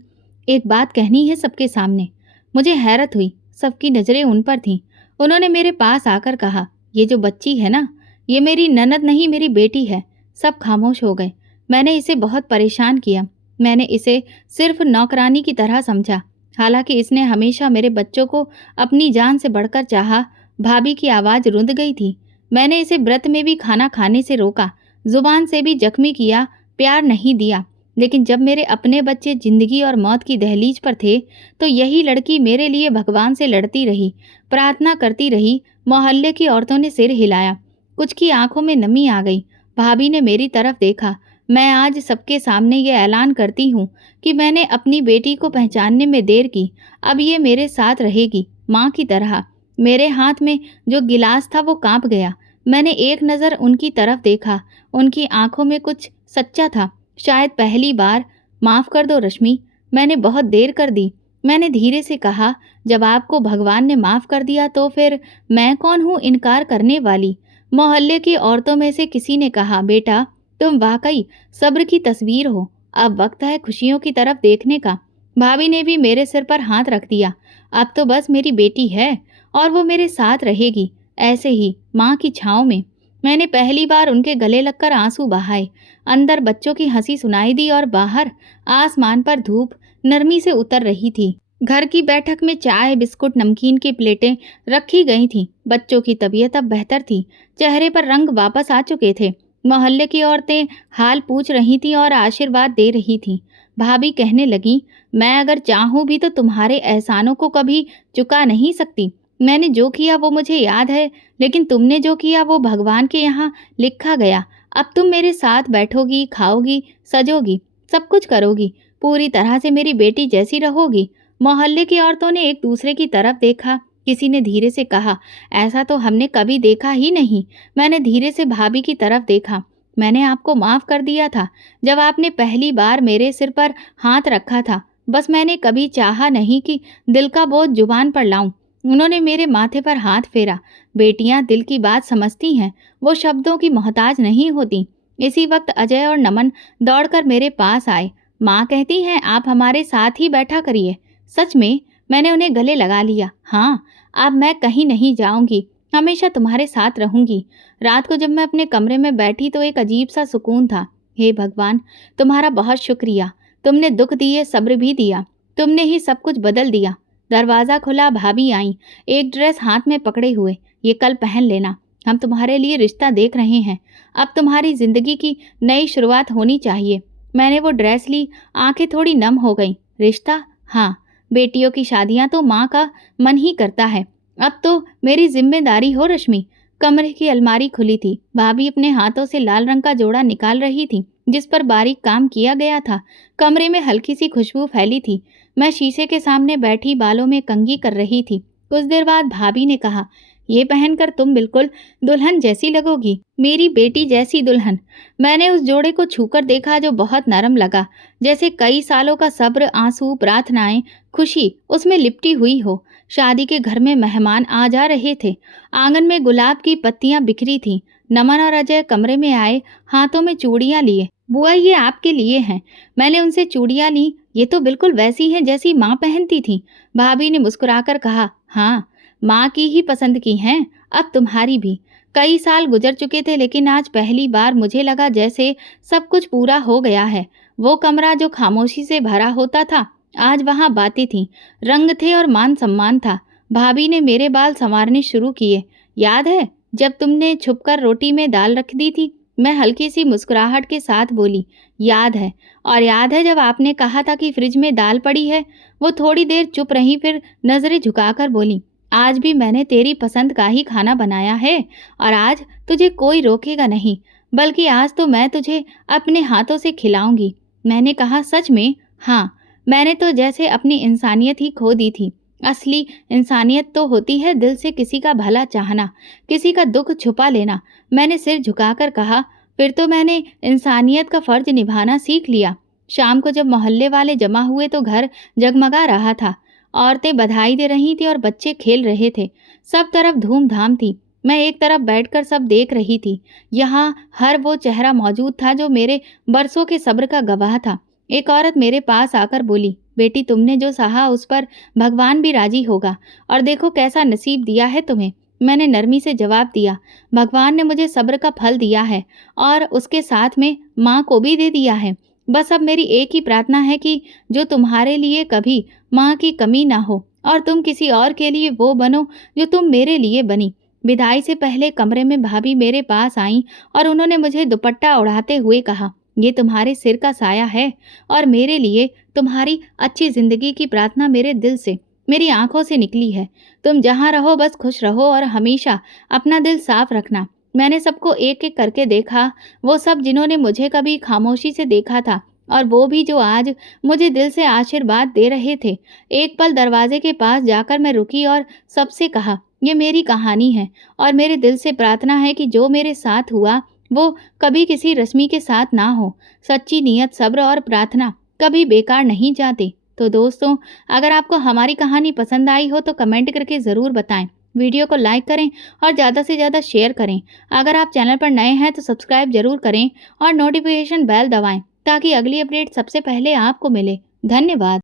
एक बात कहनी है सबके सामने। मुझे हैरत हुई, सबकी नज़रें उन पर थीं। उन्होंने मेरे पास आकर कहा, ये जो बच्ची है ना, ये मेरी ननद नहीं, मेरी बेटी है। सब खामोश हो गए। मैंने इसे बहुत परेशान किया। मैंने इसे सिर्फ नौकरानी की तरह समझा, हालांकि इसने हमेशा मेरे बच्चों को अपनी जान से बढ़कर चाहा। भाभी की आवाज़ रुंध गई थी। मैंने इसे व्रत में भी खाना खाने से रोका, जुबान से भी जख्मी किया, प्यार नहीं दिया। लेकिन जब मेरे अपने बच्चे जिंदगी और मौत की दहलीज पर थे तो यही लड़की मेरे लिए भगवान से लड़ती रही, प्रार्थना करती रही। मोहल्ले की औरतों ने सिर हिलाया, कुछ की आंखों में नमी आ गई। भाभी ने मेरी तरफ देखा। मैं आज सबके सामने ये ऐलान करती हूँ कि मैंने अपनी बेटी को पहचानने में देर की। अब ये मेरे साथ रहेगी, माँ की तरह। मेरे हाथ में जो गिलास था वो कांप गया। मैंने एक नज़र उनकी तरफ देखा। उनकी आंखों में कुछ सच्चा था, शायद पहली बार। माफ़ कर दो रश्मि, मैंने बहुत देर कर दी। मैंने धीरे से कहा, जब आपको भगवान ने माफ़ कर दिया तो फिर मैं कौन हूँ इनकार करने वाली। मोहल्ले की औरतों में से किसी ने कहा, बेटा तुम वाकई सब्र की तस्वीर हो, अब वक्त है खुशियों की तरफ देखने का। भाभी ने भी मेरे सिर पर हाथ रख दिया। अब तो बस मेरी बेटी है और वो मेरे साथ रहेगी, ऐसे ही माँ की छाँव में। मैंने पहली बार उनके गले लगकर आंसू बहाए। अंदर बच्चों की हंसी सुनाई दी और बाहर आसमान पर धूप नरमी से उतर रही थी। घर की बैठक में चाय, बिस्कुट, नमकीन की प्लेटें रखी गई थीं। बच्चों की तबीयत अब बेहतर थी, चेहरे पर रंग वापस आ चुके थे। मोहल्ले की औरतें हाल पूछ रही थीं और आशीर्वाद दे रही थीं। भाभी कहने लगी, मैं अगर चाहूँ भी तो तुम्हारे एहसानों को कभी चुका नहीं सकती। मैंने जो किया वो मुझे याद है, लेकिन तुमने जो किया वो भगवान के यहाँ लिखा गया। अब तुम मेरे साथ बैठोगी, खाओगी, सजोगी, सब कुछ करोगी, पूरी तरह से मेरी बेटी जैसी रहोगी। मोहल्ले की औरतों ने एक दूसरे की तरफ देखा। किसी ने धीरे से कहा, ऐसा तो हमने कभी देखा ही नहीं। मैंने धीरे से भाभी की तरफ देखा। मैंने आपको माफ़ कर दिया था जब आपने पहली बार मेरे सिर पर हाथ रखा था। बस मैंने कभी चाहा नहीं कि दिल का बोझ जुबान पर लाऊं। उन्होंने मेरे माथे पर हाथ फेरा। बेटियां दिल की बात समझती हैं, वो शब्दों की मोहताज नहीं होती। इसी वक्त अजय और नमन दौड़कर मेरे पास आए। माँ कहती हैं आप हमारे साथ ही बैठा करिए। सच में मैंने उन्हें गले लगा लिया। हाँ, अब मैं कहीं नहीं जाऊंगी, हमेशा तुम्हारे साथ रहूंगी। रात को जब मैं अपने कमरे में बैठी तो एक अजीब सा सुकून था। हे भगवान, तुम्हारा बहुत शुक्रिया। तुमने दुख दिए, सब्र भी दिया। तुमने ही सब कुछ बदल दिया। दरवाज़ा खुला, भाभी आई, एक ड्रेस हाथ में पकड़े हुए। ये कल पहन लेना, हम तुम्हारे लिए रिश्ता देख रहे हैं। अब तुम्हारी जिंदगी की नई शुरुआत होनी चाहिए। मैंने वो ड्रेस ली, आंखें थोड़ी नम हो गईं। रिश्ता? हाँ, बेटियों की शादियां तो माँ का मन ही करता है। अब तो मेरी जिम्मेदारी हो रश्मि। कमरे की अलमारी खुली थी। भाभी अपने हाथों से लाल रंग का जोड़ा निकाल रही थी, जिस पर बारीक काम किया गया था। कमरे में हल्की सी खुशबू फैली थी। मैं शीशे के सामने बैठी बालों में कंघी कर रही थी। कुछ देर बाद भाभी ने कहा, ये पहनकर तुम बिल्कुल दुल्हन जैसी लगोगी, मेरी बेटी जैसी दुल्हन। मैंने उस जोड़े को छूकर देखा जो बहुत नरम लगा, जैसे कई सालों का सब्र, आंसू, प्रार्थनाएं, खुशी उसमें लिपटी हुई हो। शादी के घर में मेहमान आ जा रहे थे। आंगन में गुलाब की पत्तियां बिखरी थीं। नमन और अजय कमरे में आए, हाथों में चूड़ियां लिए। बुआ, ये आपके लिए हैं। मैंने उनसे चूड़ियां ली। ये तो बिल्कुल वैसी हैं जैसी माँ पहनती थी। भाभी ने मुस्कुराकर कहा, हाँ, माँ की ही पसंद की हैं, अब तुम्हारी भी। कई साल गुजर चुके थे, लेकिन आज पहली बार मुझे लगा जैसे सब कुछ पूरा हो गया है। वो कमरा जो खामोशी से भरा होता था, आज वहाँ बातें थीं, रंग थे और मान सम्मान था। भाभी ने मेरे बाल संवारने शुरू किए। याद है जब तुमने छुपकर रोटी में दाल रख दी थी? मैं हल्की सी मुस्कुराहट के साथ बोली, याद है। और याद है जब आपने कहा था कि फ्रिज में दाल पड़ी है? वो थोड़ी देर चुप रही, फिर नजरें झुकाकर बोली, आज भी मैंने तेरी पसंद का ही खाना बनाया है और आज तुझे कोई रोकेगा नहीं, बल्कि आज तो मैं तुझे अपने हाथों से खिलाऊंगी। मैंने कहा, सच में? हाँ, मैंने तो जैसे अपनी इंसानियत ही खो दी थी। असली इंसानियत तो होती है दिल से किसी का भला चाहना, किसी का दुख छुपा लेना। मैंने सिर झुकाकर कहा, फिर तो मैंने इंसानियत का फर्ज निभाना सीख लिया। शाम को जब मोहल्ले वाले जमा हुए तो घर जगमगा रहा था। औरतें बधाई दे रही थी और बच्चे खेल रहे थे। सब तरफ धूमधाम थी। मैं एक तरफ बैठकर सब देख रही थी। यहाँ हर वो चेहरा मौजूद था जो मेरे बरसों के सब्र का गवाह था। एक औरत मेरे पास आकर बोली, बेटी, तुमने जो सहा उस पर भगवान भी राजी होगा, और देखो कैसा नसीब दिया है तुम्हें। मैंने नरमी से जवाब दिया, भगवान ने मुझे सब्र का फल दिया है और उसके साथ में माँ को भी दे दिया है। बस अब मेरी एक ही प्रार्थना है कि जो तुम्हारे लिए कभी माँ की कमी ना हो और तुम किसी और के लिए वो बनो जो तुम मेरे लिए बनी। विदाई से पहले कमरे में भाभी मेरे पास आईं और उन्होंने मुझे दुपट्टा ओढ़ाते हुए कहा, ये तुम्हारे सिर का साया है और मेरे लिए तुम्हारी अच्छी जिंदगी की प्रार्थना मेरे दिल से, मेरी आंखों से निकली है। तुम जहाँ रहो बस खुश रहो और हमेशा अपना दिल साफ रखना। मैंने सबको एक-एक करके देखा, वो सब जिन्होंने मुझे कभी खामोशी से देखा था और वो भी जो आज मुझे दिल से आशीर्वाद दे रहे थे। एक पल दरवाजे के पास जाकर मैं रुकी और सबसे कहा, ये मेरी कहानी है और मेरे दिल से प्रार्थना है कि जो मेरे साथ हुआ, वो कभी किसी रश्मि के साथ ना हो। सच्ची नीयत, सब्र और प्रार्थना कभी बेकार नहीं जाती। तो दोस्तों, अगर आपको हमारी कहानी पसंद आई हो तो कमेंट करके ज़रूर बताएँ। वीडियो को लाइक करें और ज़्यादा से ज़्यादा शेयर करें। अगर आप चैनल पर नए हैं तो सब्सक्राइब ज़रूर करें और नोटिफिकेशन बेल दबाएं ताकि अगली अपडेट सबसे पहले आपको मिले। धन्यवाद।